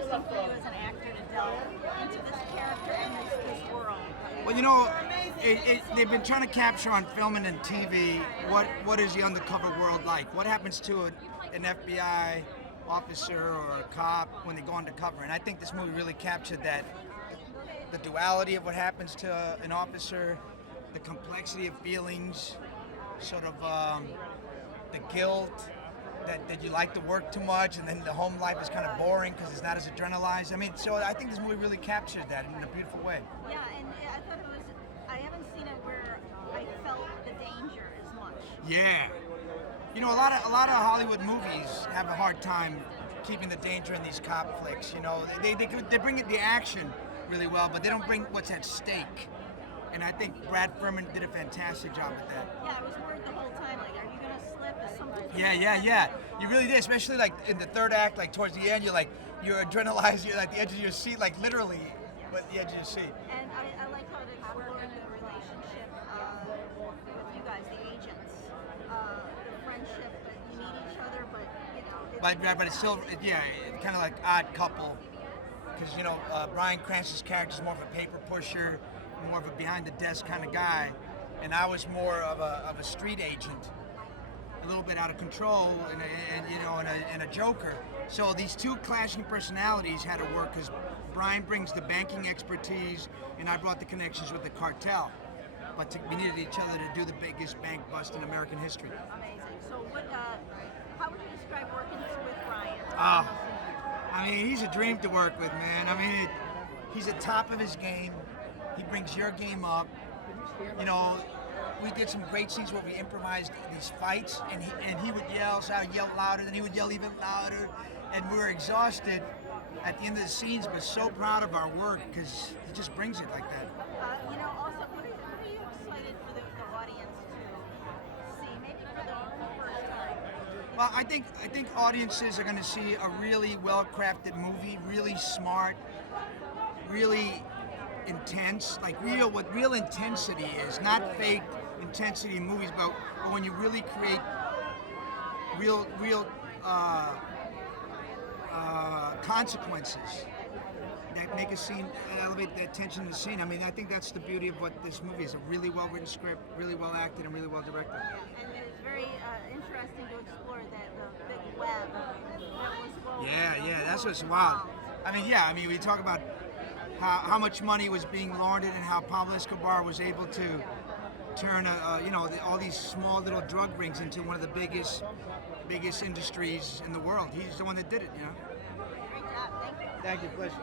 interesting for you as an actor to delve into this character and this world? Well, they've been trying to capture on film and in TV what is the undercover world like. What happens to an FBI officer or a cop when they go undercover. And I think this movie really captured that, the duality of what happens to an officer, the complexity of feelings, sort of the guilt, that you like to work too much, and then the home life is kind of boring because it's not as adrenalized. I mean, so I think this movie really captured that in a beautiful way. Yeah, and I thought it was, I haven't seen it where I felt the danger as much. Yeah. A lot of Hollywood movies have a hard time keeping the danger in these cop flicks. They bring it the action really well, but they don't bring what's at stake. And I think Brad Furman did a fantastic job with that. Yeah, I was worried the whole time, like, are you gonna slip? Is something? Yeah. You really did, especially like in the third act, like towards the end, you're adrenalized, you're like the edge of your seat, like literally, but the edge of your seat. And I like how it explored the relationship with you guys, the agents, the friendship, that you need each other, but But it's still, kind of like odd couple, because Bryan Cranston's character is more of a paper pusher, more of a behind the desk kind of guy, and I was more of a street agent, a little bit out of control, and a joker. So these two clashing personalities had to work because Bryan brings the banking expertise, and I brought the connections with the cartel. But we needed each other to do the biggest bank bust in American history. amazing. So how would you describe working with Bryan? I mean, he's a dream to work with, man. I mean, he's at top of his game. He brings your game up. We did some great scenes where we improvised these fights, and he would yell, so I would yell louder, then he would yell even louder, and we were exhausted at the end of the scenes, but so proud of our work because he just brings it like that. Also, what are you excited for the audience to see, maybe for the first time? Well, I think audiences are going to see a really well-crafted movie, really smart, really intense, like what real intensity is, not fake intensity in movies, but when you really create real consequences that make a scene, elevate the attention of the scene. I mean, I think that's the beauty of what this movie is, a really well-written script, really well acted, and really well directed. And it's very interesting to explore that big web that was woven. Yeah, that's what's wild. I mean, we talk about how much money was being laundered and how Pablo Escobar was able to turn all these small little drug rings into one of the biggest industries in the world. He's the one that did it. Great job. Thank you. Thank you, pleasure.